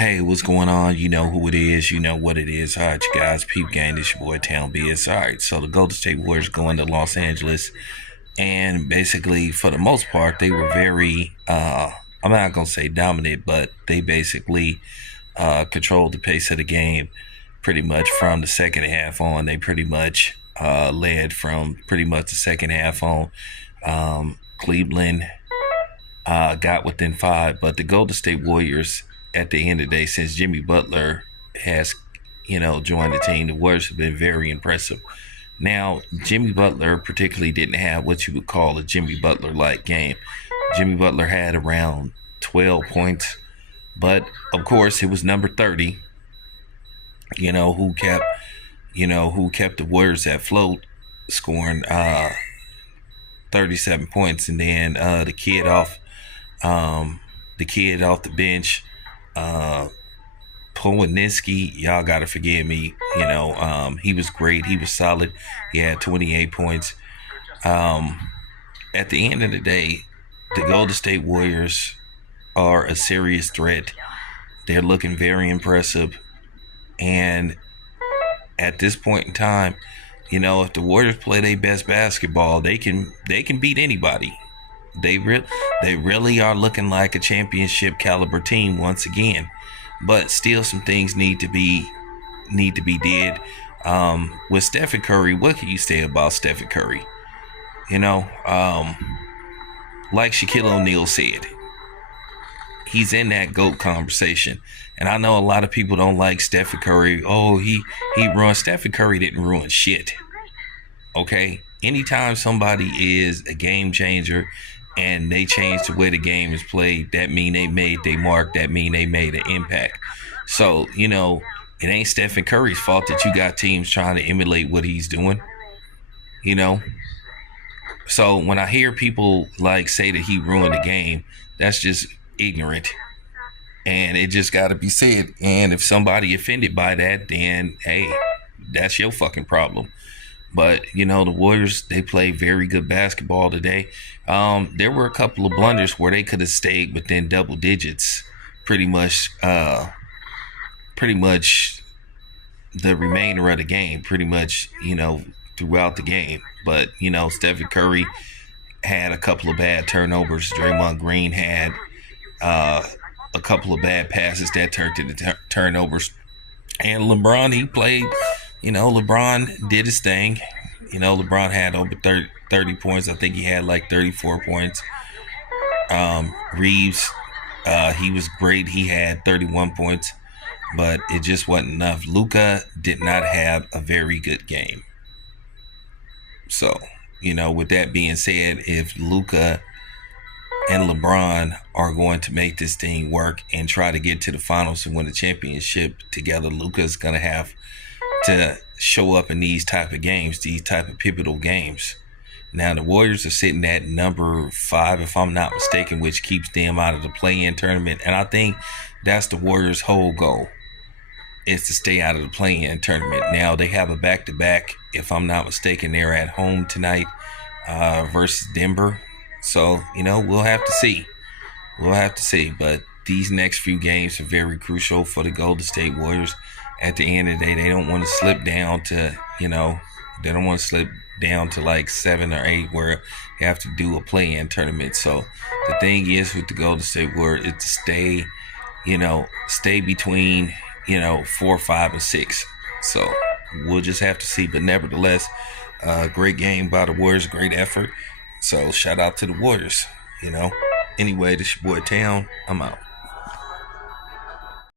Hey, what's going on? You know who it is. You know what it is. All right, you guys. Peep gang. This your boy Town BS. All right, so the Golden State Warriors going to Los Angeles, and basically, for the most part, they were very. I'm not gonna say dominant, but they basically controlled the pace of the game pretty much from the second half on. They pretty much led from pretty much the second half on. Cleveland got within five, but the Golden State Warriors, at the end of the day, since Jimmy Butler has, joined the team, the Warriors have been very impressive. Now, Jimmy Butler particularly didn't have what you would call a Jimmy Butler-like game. Jimmy Butler had around 12 points, but of course it was number 30, who kept the Warriors afloat, scoring 37 points, and then the kid off the bench, Powanski, y'all gotta forgive me. He was great. He was solid. He had 28 points. At the end of the day, the Golden State Warriors are a serious threat. They're looking very impressive, and at this point in time, if the Warriors play their best basketball, they can beat anybody. They really are looking like a championship caliber team once again. But still, some things need to be did. With Stephen Curry, what can you say about Stephen Curry? Like Shaquille O'Neal said, he's in that GOAT conversation. And I know a lot of people don't like Stephen Curry. Oh, he ruined. Stephen Curry didn't ruin shit. Okay? Anytime somebody is a game changer and they change the way the game is played, that mean they made their mark. That mean they made an impact. So, it ain't Stephen Curry's fault that you got teams trying to emulate what he's doing. So when I hear people say that he ruined the game, that's just ignorant. And it just got to be said. And if somebody offended by that, then, hey, that's your fucking problem. But, the Warriors, they play very good basketball today. There were a couple of blunders where they could have stayed within double digits pretty much the remainder of the game, pretty much, throughout the game. But, Stephen Curry had a couple of bad turnovers. Draymond Green had a couple of bad passes that turned into turnovers. And LeBron, he played, LeBron did his thing. LeBron had over 30 points. I think he had 34 points. Reeves, he was great. He had 31 points, but it just wasn't enough. Luka did not have a very good game. So, with that being said, if Luka and LeBron are going to make this thing work and try to get to the finals and win the championship together, Luka's going to have to show up in these type of games, these type of pivotal games. Now, the Warriors are sitting at number 5, if I'm not mistaken, which keeps them out of the play-in tournament. And I think that's the Warriors' whole goal, is to stay out of the play-in tournament. Now, they have a back-to-back. If I'm not mistaken, they're at home tonight versus Denver. So, we'll have to see. But these next few games are very crucial for the Golden State Warriors. At the end of the day, they don't want to slip down to, they don't want to slip down to 7 or 8 where you have to do a play-in tournament. So the thing is with the Golden State Warriors is to stay between, 4, 5, and 6. So we'll just have to see. But nevertheless, great game by the Warriors, great effort. So shout out to the Warriors, Anyway, this your boy Town. I'm out.